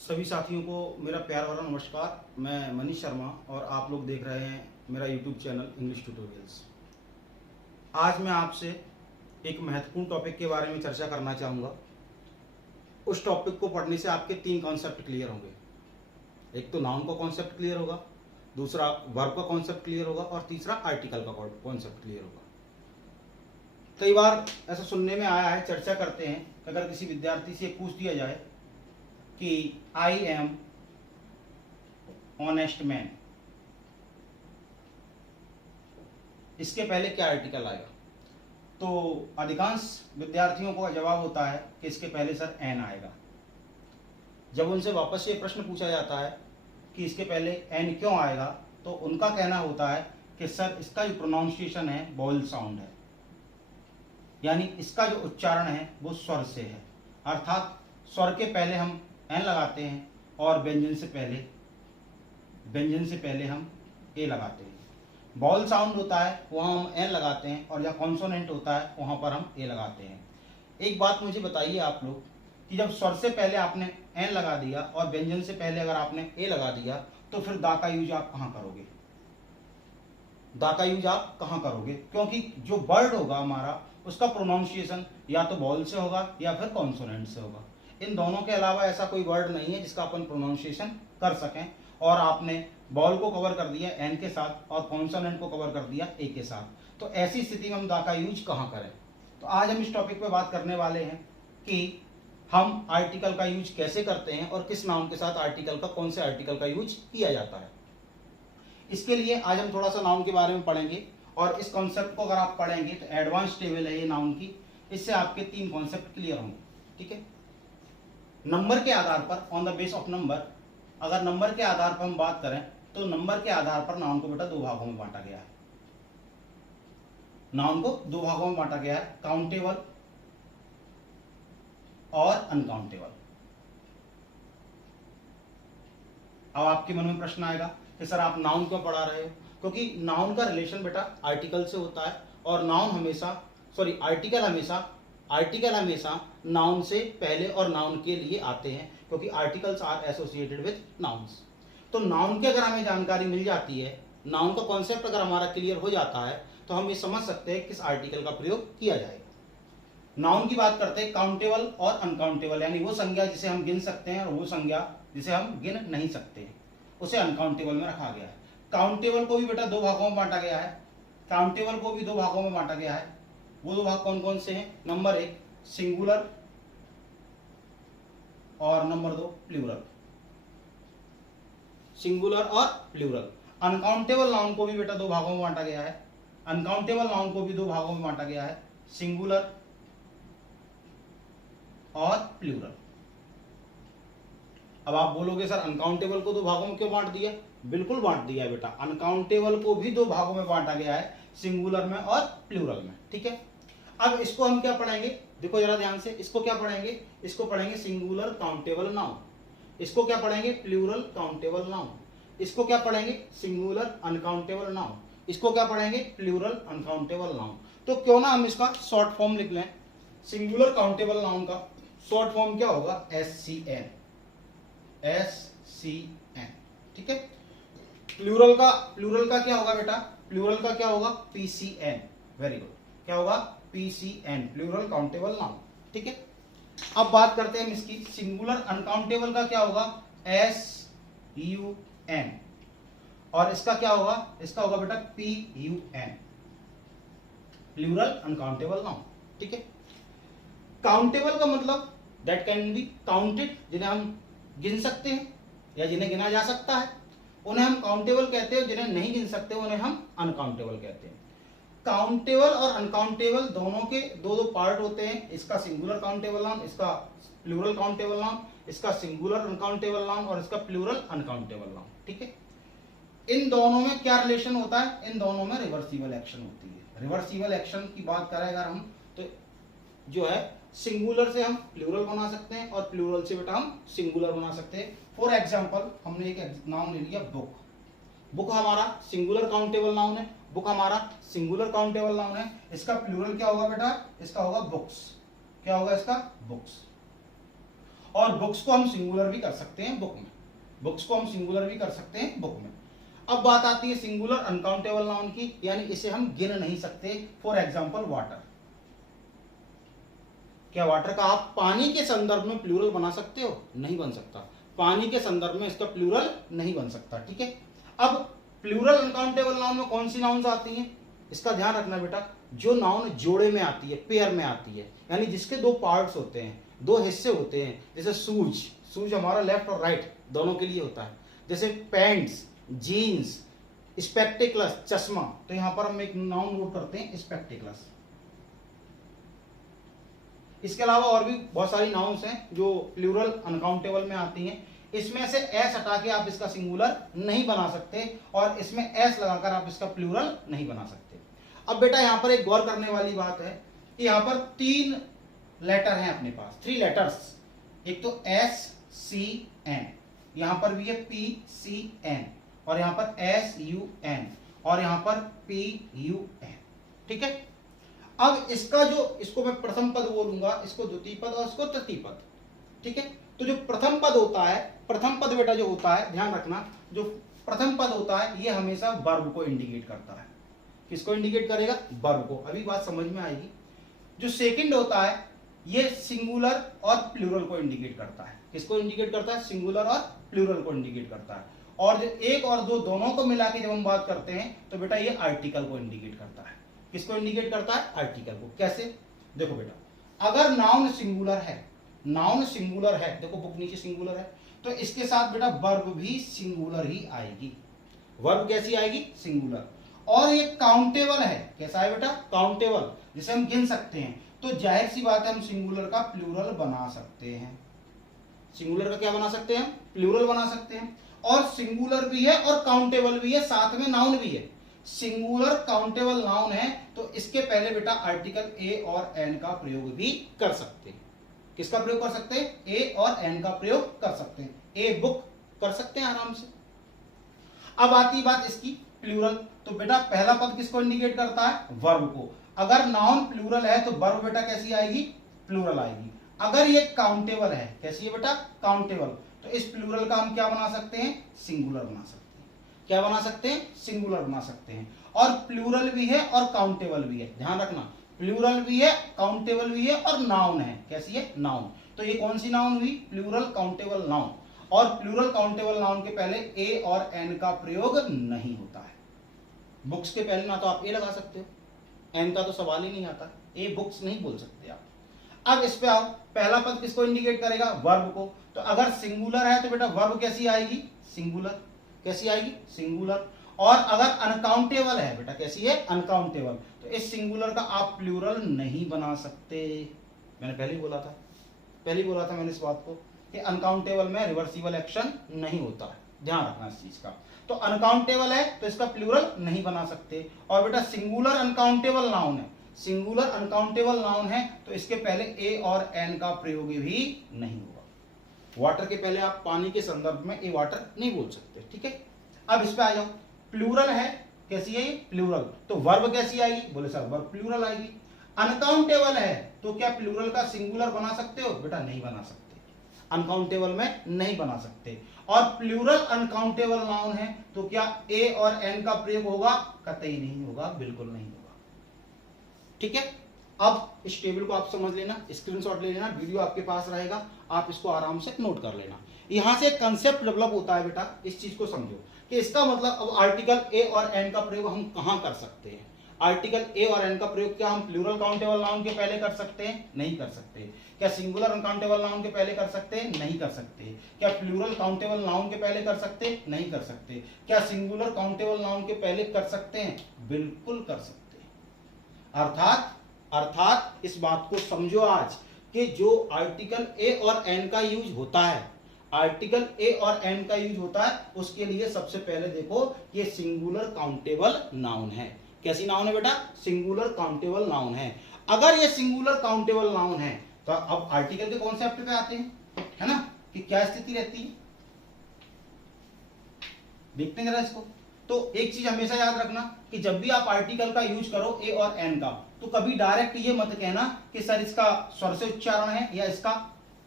सभी साथियों को मेरा प्यार भरा नमस्कार। मैं मनीष शर्मा और आप लोग देख रहे हैं मेरा यूट्यूब चैनल इंग्लिश ट्यूटोरियल्स। आज मैं आपसे एक महत्वपूर्ण टॉपिक के बारे में चर्चा करना चाहूँगा। उस टॉपिक को पढ़ने से आपके तीन कॉन्सेप्ट क्लियर होंगे। एक तो नाउन का कॉन्सेप्ट क्लियर होगा, दूसरा वर्ब का कॉन्सेप्ट क्लियर होगा और तीसरा आर्टिकल का कॉन्सेप्ट क्लियर होगा। कई बार ऐसा सुनने में आया है, चर्चा करते हैं, अगर किसी विद्यार्थी से पूछ दिया जाए कि आई एम ऑनेस्ट मैन, इसके पहले क्या आर्टिकल आएगा? तो अधिकांश विद्यार्थियों का जवाब होता है कि इसके पहले सर एन आएगा। जब उनसे वापस ये प्रश्न पूछा जाता है कि इसके पहले एन क्यों आएगा, तो उनका कहना होता है कि सर इसका जो प्रोनाउंसिएशन है वॉवल साउंड है, यानी इसका जो उच्चारण है वो स्वर से है, अर्थात स्वर के पहले हम एन लगाते हैं और व्यंजन से पहले हम ए लगाते हैं। वॉवल साउंड होता है वहाँ हम एन लगाते हैं और जहाँ कॉन्सोनेंट होता है वहाँ पर हम ए लगाते हैं। एक बात मुझे बताइए आप लोग कि जब स्वर से पहले आपने एन लगा दिया और व्यंजन से पहले अगर आपने ए लगा दिया तो फिर दा का यूज आप कहाँ करोगे? दा का यूज आप कहाँ करोगे? क्योंकि जो वर्ड होगा हमारा उसका प्रोनाउंसिएशन या तो वॉवल से होगा या फिर कॉन्सोनेंट से होगा। इन दोनों के अलावा ऐसा कोई वर्ड नहीं है जिसका अपन प्रोनाउंसिएशन कर सकें, और आपने वॉवल को कवर कर दिया एन के साथ और कॉन्सोनेंट को कवर कर दिया ए के साथ, तो ऐसी स्थिति में हम दा का यूज कहाँ करें? तो आज हम इस टॉपिक पे बात करने वाले हैं कि हम आर्टिकल का यूज कैसे करते हैं और किस नाउन के साथ आर्टिकल का, कौन से आर्टिकल का यूज किया जाता है। इसके लिए आज हम थोड़ा सा नाउन के बारे में पढ़ेंगे, और इस कॉन्सेप्ट को अगर आप पढ़ेंगे तो एडवांस टेबल है ये नाउन की, इससे आपके तीन कॉन्सेप्ट क्लियर होंगे। ठीक है, नंबर के आधार पर, on the base of number, अगर नंबर के आधार पर हम बात करें तो नंबर के आधार पर नाउन को बेटा दो भागों में बांटा गया है। नाउन को दो भागों में बांटा गया है, काउंटेबल और अनकाउंटेबल। अब आपके मन में प्रश्न आएगा कि सर आप नाउन क्यों पढ़ा रहे हो? क्योंकि नाउन का रिलेशन बेटा आर्टिकल से होता है, और नाउन हमेशा, सॉरी आर्टिकल हमेशा नाउन से पहले और नाउन के लिए आते हैं, क्योंकि articles are associated with nouns. तो नाउन की अगर हमें जानकारी मिल जाती है, नाउन का कॉन्सेप्ट अगर हमारा क्लियर हो जाता है, तो हम ये समझ सकते हैं किस आर्टिकल का प्रयोग किया जाएगा। नाउन की बात करते हैं काउंटेबल और अनकाउंटेबल, यानी वो संज्ञा जिसे हम गिन सकते हैं और वो संज्ञा जिसे हम गिन नहीं सकते हैं, उसे अनकाउंटेबल में रखा गया है। काउंटेबल को भी बेटा दो भागों में बांटा गया है। वो दो भाग कौन कौन से हैं? नंबर एक सिंगुलर और नंबर दो प्लूरल। सिंगुलर और प्लूरल। अनकाउंटेबल नाउन को भी बेटा दो भागों में बांटा गया है। सिंगुलर और प्लूरल। अब आप बोलोगे सर अनकाउंटेबल को दो भागों में क्यों बांट दिया? बिल्कुल बांट दिया है बेटा, अनकाउंटेबल को भी दो भागों में बांटा गया है, सिंगुलर में और प्लूरल में। ठीक है, अब इसको हम क्या पढ़ेंगे? देखो जरा ध्यान से, इसको क्या पढ़ेंगे? इसको पढ़ेंगे सिंगुलर काउंटेबल नाउन। इसको क्या पढ़ेंगे? Plural countable noun. इसको क्या पढ़ेंगे? Singular uncountable noun. इसको क्या पढ़ेंगे? Plural uncountable noun. तो क्यों ना हम इसका शॉर्ट फॉर्म लिख लें। सिंगुलर काउंटेबल नाउन का शॉर्ट फॉर्म क्या होगा? SCN। ठीक है। प्लूरल का क्या होगा बेटा? प्लूरल का क्या होगा? PCN। वेरी गुड, क्या होगा? PCN, plural countable noun. ठीक है, अब बात करते हैं हम इसकी। सिंगुलर अनकाउंटेबल का क्या होगा? SUN। और इसका क्या होगा? इसका होगा बेटा PUN, प्लूरल अनकाउंटेबल नाउन। ठीक है, काउंटेबल का मतलब दैट कैन बी काउंटेड, जिन्हें हम गिन सकते हैं या जिन्हें गिना जा सकता है, उन्हें हम काउंटेबल कहते हैं। जिन्हें नहीं गिन सकते उन्हें हम अनकाउंटेबल कहते हैं। काउंटेबल और अनकाउंटेबल दोनों के दो दो पार्ट होते हैं, इसका सिंगुलर काउंटेबल नाउन, इसका प्लूरल काउंटेबल नाउन, इसका सिंगुलर अनकाउंटेबल नाउन और इसका प्लूरल अनकाउंटेबल नाउन। ठीक है, इन दोनों में क्या रिलेशन होता है? इन दोनों में रिवर्सिबल एक्शन होती है। रिवर्सिबल एक्शन की बात करें अगर हम, तो जो है सिंगुलर से हम प्लूरल बना सकते हैं और प्लूरल से बेटा हम सिंगुलर बना सकते हैं। फॉर एग्जाम्पल, हमने एक नाउन ले लिया बुक। बुक हमारा सिंगुलर काउंटेबल नाउन है, इसका प्लूरल क्या होगा बेटा? इसका होगा बुक्स। क्या होगा इसका? बुक्स। और बुक्स को हम सिंगुलर भी कर सकते हैं बुक में, बुक्स को हम सिंगुलर भी कर सकते हैं बुक में। अब बात आती है सिंगुलर अनकाउंटेबल नाउन की, यानी इसे हम गिन नहीं सकते। फॉर एग्जांपल वाटर, क्या वाटर का आप पानी के संदर्भ में प्लूरल बना सकते हो? नहीं बन सकता, पानी के संदर्भ में इसका प्लूरल नहीं बन सकता, ठीक है। अब प्लूरल अनकाउंटेबल नाउन में कौन सी नाउन्स आती हैं, इसका ध्यान रखना बेटा। जो नाउन जोड़े में आती है, पेयर में आती है, यानी जिसके दो पार्ट्स होते हैं, दो हिस्से होते हैं, जैसे शूज, शूज हमारा लेफ्ट और राइट दोनों के लिए होता है, जैसे पैंट्स, जीन्स, स्पेक्टिकल्स, चश्मा। तो यहां पर हम एक नाउन नोट करते हैं स्पेक्टिकल्स। इसके अलावा और भी बहुत सारी नाउन्स हैं जो प्लूरल अनकाउंटेबल में आती हैं। इसमें से एस हटा के आप इसका सिंगुलर नहीं बना सकते और इसमें एस लगाकर आप इसका प्लूरल नहीं बना सकते। अब बेटा यहां पर एक गौर करने वाली बात है कि यहां पर 3 लेटर हैं अपने पास, 3 लेटर्स। एक तो एस सी एन, यहां पर भी है पी सी एन, और यहां पर एस यू एन, और यहां पर पी यू एन, ठीक है। अब इसका जो, इसको मैं प्रथम पद बोलूंगा, इसको द्वितीय पद और इसको तृतीय पद, ठीक है। तो जो प्रथम पद होता है, प्रथम पद बेटा जो होता है, ध्यान रखना, जो प्रथम पद होता है ये हमेशा वर्ब को इंडिकेट करता है। किसको इंडिकेट करेगा? वर्ब को। अभी बात समझ में आएगी। जो सेकंड होता है ये सिंगुलर और प्लूरल को इंडिकेट करता है। किसको इंडिकेट करता है? सिंगुलर और प्लूरल को इंडिकेट करता है। और जो 1 और 2 दोनों को मिला के जब हम बात करते हैं तो बेटा ये आर्टिकल को इंडिकेट करता है। किसको इंडिकेट करता है? आर्टिकल को। कैसे? देखो बेटा, अगर नाउन सिंगुलर है, नाउन सिंगुलर है, देखो बुक नीचे सिंगुलर है, तो इसके साथ बेटा वर्ब भी सिंगुलर ही आएगी। वर्ब कैसी आएगी? सिंगुलर। और ये काउंटेबल है, कैसा है बेटा? काउंटेबल, जिसे हम गिन सकते हैं। तो जाहिर सी बात है हम सिंगुलर का प्लूरल बना सकते हैं। सिंगुलर का क्या बना सकते हैं? प्लूरल बना सकते हैं। और सिंगुलर भी है और काउंटेबल भी है, साथ में नाउन भी है। सिंगुलर काउंटेबल नाउन है तो इसके पहले बेटा आर्टिकल ए और एन का प्रयोग भी कर सकते हैं। किसका प्रयोग कर सकते हैं? ए और एन का प्रयोग कर सकते हैं। ए बुक कर सकते हैं आराम से। अब आती बात इसकी प्लूरल। तो बेटा पहला पद किसको इंडिकेट करता है? वर्ब को। अगर नाउन प्लूरल है तो वर्ब बेटा कैसी आएगी? प्लूरल आएगी। अगर ये काउंटेबल है, कैसी है बेटा? काउंटेबल। तो इस प्लूरल का हम क्या बना सकते हैं? सिंगुलर बना सकते हैं। क्या बना सकते हैं? सिंगुलर बना सकते हैं। और प्लूरल भी है और काउंटेबल भी है, ध्यान रखना। प्लूरल भी है, काउंटेबल भी है और नाउन है। कैसी है? नाउन। तो ये कौन सी नाउन हुई? Plural countable noun. और प्लूरल काउंटेबल नाउन के पहले ए और एन का प्रयोग नहीं होता है। बुक्स के पहले ना तो आप ए लगा सकते हो, एन का तो सवाल ही नहीं आता, ए बुक्स नहीं बोल सकते आप। अब इस पे आओ, पहला पद किसको इंडिकेट करेगा? वर्ब को। तो अगर सिंगुलर है तो बेटा वर्ब कैसी आएगी? सिंगुलर। कैसी आएगी? सिंगुलर। और अगर अनकाउंटेबल है बेटा, कैसी है? अनकाउंटेबल। तो इस सिंगुलर का आप प्लूरल नहीं बना सकते। मैंने पहले ही बोला था मैंने इस बात को कि अनकाउंटेबल में रिवर्सिबल एक्शन नहीं होता है, ध्यान रखना इस चीज का। तो अनकाउंटेबल है तो इसका प्लूरल नहीं बना सकते। और बेटा सिंगुलर अनकाउंटेबल नाउन है, सिंगुलर अनकाउंटेबल नाउन है तो इसके पहले ए और एन का प्रयोग भी नहीं होगा। वाटर के पहले आप पानी के संदर्भ में ए वाटर नहीं बोल सकते, ठीक है। अब इस पे आ जाओ, प्लूरल है, कैसी है? प्लूरल। तो वर्ब कैसी आएगी? बोले सर वर्ब प्लूरल आएगी। अनकाउंटेबल है तो क्या प्लूरल का सिंगुलर बना सकते हो? बेटा नहीं बना सकते, अनकाउंटेबल में नहीं बना सकते। और प्लूरल अनकाउंटेबल नाउन है तो क्या ए और एन का प्रयोग होगा? कतई नहीं होगा, बिल्कुल नहीं होगा, ठीक है। अब इस टेबल को आप समझ लेना, स्क्रीनशॉट ले लेना, वीडियो आपके पास रहेगा, आप इसको आराम से नोट कर लेना। यहां से कंसेप्ट डेवलप होता है बेटा, इस चीज को समझो कि इसका मतलब अब आर्टिकल ए और एन का प्रयोग हम कहां कर सकते हैं। आर्टिकल ए और एन का प्रयोग क्या हम प्लूरल काउंटेबल नाउन के पहले कर सकते हैं? नहीं कर सकते। क्या सिंगुलर अनकाउंटेबल नाउन के पहले कर सकते हैं? नहीं कर सकते। क्या प्लूरल काउंटेबल नाउन के पहले कर सकते हैं? नहीं कर सकते। क्या सिंगुलर काउंटेबल नाउन के पहले कर सकते हैं? बिल्कुल कर सकते हैं। अर्थात इस बात को समझो आज कि जो आर्टिकल ए और एन का यूज होता है, आर्टिकल ए और एन का यूज होता है, उसके लिए सबसे पहले देखो ये सिंगुलर काउंटेबल नाउन है। कैसी नाउन है बेटा? सिंगुलर काउंटेबल नाउन है। अगर ये सिंगुलर काउंटेबल नाउन है तो अब आर्टिकल के कॉन्सेप्ट पे आते हैं, है ना, कि क्या स्थिति रहती है। देखते हैं जरा इसको। तो एक चीज हमेशा याद रखना कि जब भी आप आर्टिकल का यूज करो ए और एन का, तो कभी डायरेक्ट ये मत कहना कि सर इसका स्वर से उच्चारण है या इसका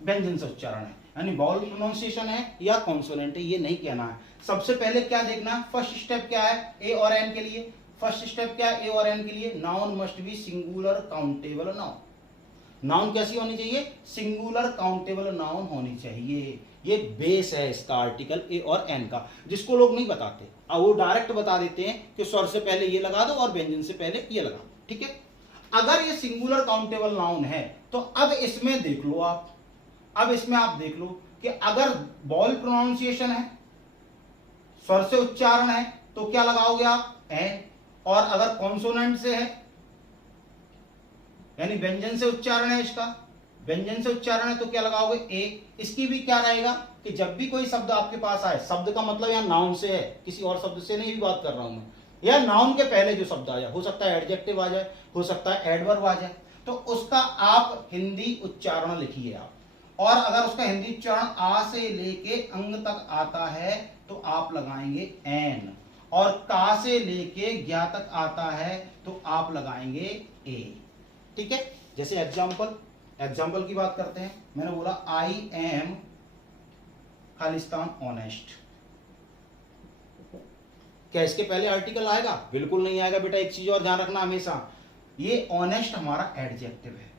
व्यंजन से उच्चारण है, यानी बाउल प्रोनाउंसिएशन है या कॉन्सोनेंट है, ये नहीं कहना है। सबसे पहले क्या देखना है, फर्स्ट स्टेप क्या है ए और एन के लिए, फर्स्ट स्टेप क्या है ए और एन के लिए, noun must be singular countable noun. Noun कैसी होनी चाहिए, सिंगुलर काउंटेबल नाउन होनी चाहिए। ये बेस है इसका आर्टिकल ए और एन का, जिसको लोग नहीं बताते, और वो डायरेक्ट बता देते हैं कि स्वर से पहले ये लगा दो और व्यंजन से पहले ये लगा दो, ठीक है। अगर ये सिंगुलर काउंटेबल नाउन है तो अब इसमें देख लो आप, अब इसमें आप देख लो कि अगर बॉल प्रोनाउंसिएशन है, स्वर से उच्चारण है, तो क्या लगाओगे आप एन, और अगर कॉन्सोनेंट से है यानी व्यंजन से उच्चारण है, इसका व्यंजन से उच्चारण है तो क्या लगाओगे ए। इसकी भी क्या रहेगा कि जब भी कोई शब्द आपके पास आए, शब्द का मतलब यहां नाउन से है, किसी और शब्द से नहीं भी बात कर रहा हूं मैं, या नाउन के पहले जो शब्द आ जाए, हो सकता है एडजेक्टिव आ जाए, हो सकता है एडवर्ब आ जाए, तो उसका आप हिंदी उच्चारण लिखिए आप। और अगर उसका हिंदी उच्चारण आ से लेके अंग तक आता है तो आप लगाएंगे एन, और का से लेके ज्ञा तक आता है तो आप लगाएंगे ए, ठीक है। जैसे एग्जाम्पल की बात करते हैं, मैंने बोला आई एम खालिस्तान ऑनेस्ट, क्या इसके पहले आर्टिकल आएगा, बिल्कुल नहीं आएगा बेटा। एक चीज और ध्यान रखना हमेशा, ये ऑनेस्ट हमारा एडजेक्टिव है,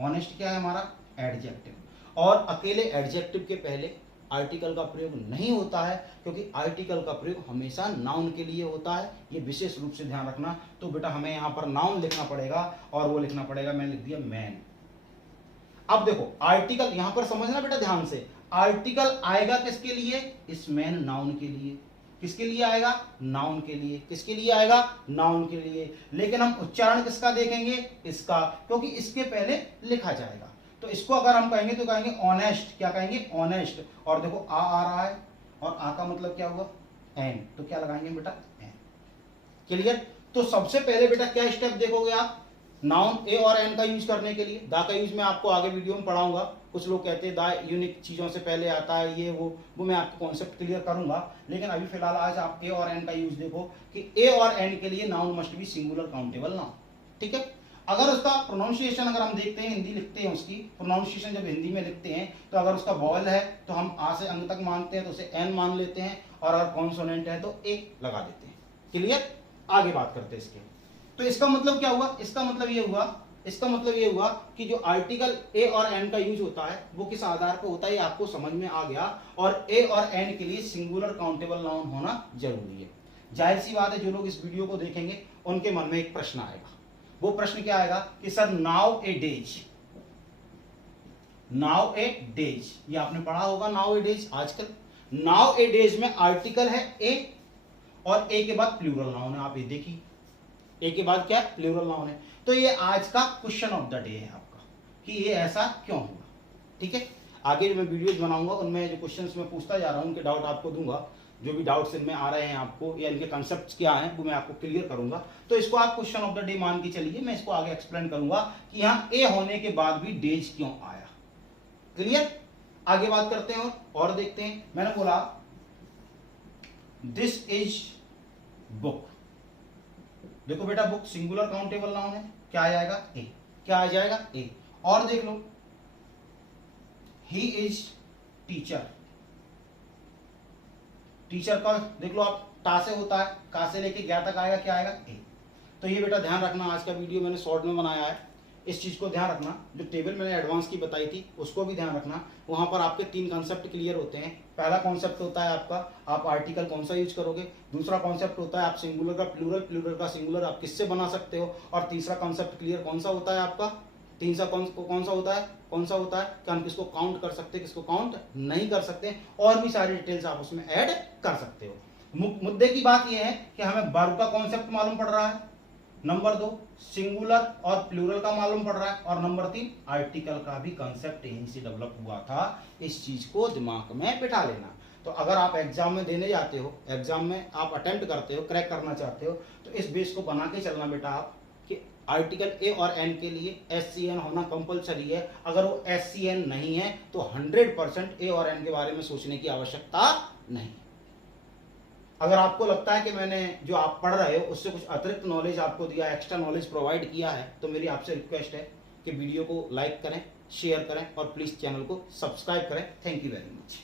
ऑनेस्ट क्या है हमारा एडजेक्टिव, और अकेले एडजेक्टिव के पहले आर्टिकल का प्रयोग नहीं होता है, क्योंकि आर्टिकल का प्रयोग हमेशा नाउन के लिए होता है, ये विशेष रूप से ध्यान रखना। तो बेटा हमें यहां पर नाउन लिखना पड़ेगा, और वो लिखना पड़ेगा, मैंने लिख दिया मैन। अब देखो आर्टिकल यहां पर समझना बेटा ध्यान से, आर्टिकल आएगा किसके लिए, इस मैन नाउन के लिए, किसके लिए आएगा, नाउन के लिए, किसके लिए आएगा, नाउन के लिए। लेकिन हम उच्चारण किसका देखेंगे, इसका, क्योंकि इसके पहले लिखा जाएगा। तो इसको अगर हम कहेंगे तो कहेंगे ऑनेस्ट, क्या कहेंगे ऑनेस्ट, और देखो आ रहा है, और आ का मतलब क्या हुआ एन, तो क्या लगाएंगे बेटा एन। क्लियर। तो सबसे पहले बेटा क्या स्टेप देखोगे आप, नाउन ए और एन का यूज करने के लिए, दा का यूज मैं आपको आगे वीडियो में पढ़ाऊंगा। कुछ लोग कहते हैं दा यूनिक चीजों से पहले आता है, ये वो मैं आपको कॉन्सेप्ट क्लियर करूंगा। लेकिन अभी फिलहाल आज आप ए और एन का यूज देखो कि ए और एन के लिए noun must be singular countable noun, ठीक है। अगर उसका प्रोनाउंसिएशन अगर हम देखते हैं, हिंदी लिखते हैं, उसकी प्रोनाउंसिएशन जब हिंदी में लिखते हैं तो अगर उसका वॉवल है तो हम आ से अंग तक मानते हैं तो उसे एन मान लेते हैं, और अगर कॉन्सोनेंट है तो ए लगा देते हैं। क्लियर। आगे बात करते हैं इसके। तो इसका मतलब क्या हुआ, इसका मतलब ये हुआ कि जो आर्टिकल ए और एन का यूज होता है वो किस आधार पर होता है, आपको समझ में आ गया। और ए और एन के लिए सिंगुलर काउंटेबल नाउन होना जरूरी है। जाहिर सी बात है, जो लोग इस वीडियो को देखेंगे उनके मन में एक प्रश्न आएगा, वो प्रश्न क्या आएगा कि सर नाउ ए डेज, नाउ ए डेज, ये आपने पढ़ा होगा नाउ ए डेज आजकल। नाउ ए डेज में आर्टिकल है ए, और ए के बाद प्लूरल नाउन है, आप ये देखिए ए के बाद क्या प्लूरल नाउन है। तो ये आज का क्वेश्चन ऑफ द डे है आपका कि ये ऐसा क्यों हुआ, ठीक है। आगे जो मैं वीडियोज बनाऊंगा उनमें जो क्वेश्चंस मैं पूछता जा रहा हूं उनके डाउट आपको दूंगा, जो भी डाउट्स इनमें आ रहे हैं आपको या इनके कंसेप्ट्स क्या हैं वो मैं आपको क्लियर करूंगा। तो इसको आप क्वेश्चन ऑफ द डे मान के चलिए, मैं इसको आगे एक्सप्लेन करूंगा कि यहाँ ए होने के बाद भी डेज क्यों आया। क्लियर। आगे बात करते हैं और देखते हैं। मैंने बोला दिस इज बुक, देखो बेटा बुक सिंगुलर काउंटेबल नाउन है, क्या आ जाएगा ए, क्या आ जाएगा ए। और देख लो ही इज टीचर, टीचर का देख लो आप टा से होता है, का से लेके ज्ञा तक आएगा, क्या आएगा ए। तो ये बेटा ध्यान रखना, आज का वीडियो मैंने शॉर्ट में बनाया है, इस चीज को ध्यान रखना। जो टेबल मैंने एडवांस की बताई थी उसको भी ध्यान रखना, वहां पर आपके 3 कॉन्सेप्ट क्लियर होते हैं। पहला कॉन्सेप्ट होता है आपका आप आर्टिकल कौन सा यूज करोगे, दूसरा कॉन्सेप्ट होता है आप सिंगुलर का प्लूरल, प्लूरल का सिंगुलर आप किससे बना सकते हो, और तीसरा कॉन्सेप्ट क्लियर कौन सा होता है आपका, तीसरा कौन सा होता है कि हम किसको काउंट कर सकते हैं, किसको काउंट नहीं कर सकते, और भी सारी डिटेल्स आप उसमें ऐड कर सकते हो। मुद्दे की बात यह है कि हमें वर्ब का कॉन्सेप्ट मालूम पड़ रहा है, नंबर 2 सिंगुलर और प्लूरल का मालूम पड़ रहा है, और नंबर 3 आर्टिकल का भी कॉन्सेप्ट यहीं से डेवलप हुआ था। इस चीज को दिमाग में बिठा लेना। तो अगर आप एग्जाम में देने जाते हो, एग्जाम में आप अटेम्प्ट करते हो, क्रैक करना चाहते हो, तो इस बेस को बना के चलना बेटा आप कि आर्टिकल ए और एन के लिए SCN होना कंपलसरी है। अगर वो SCN नहीं है तो 100% ए और एन के बारे में सोचने की आवश्यकता नहीं। अगर आपको लगता है कि मैंने जो आप पढ़ रहे हो उससे कुछ अतिरिक्त नॉलेज आपको दिया, एक्स्ट्रा नॉलेज प्रोवाइड किया है, तो मेरी आपसे रिक्वेस्ट है कि वीडियो को लाइक करें, शेयर करें और प्लीज़ चैनल को सब्सक्राइब करें। Thank you very much.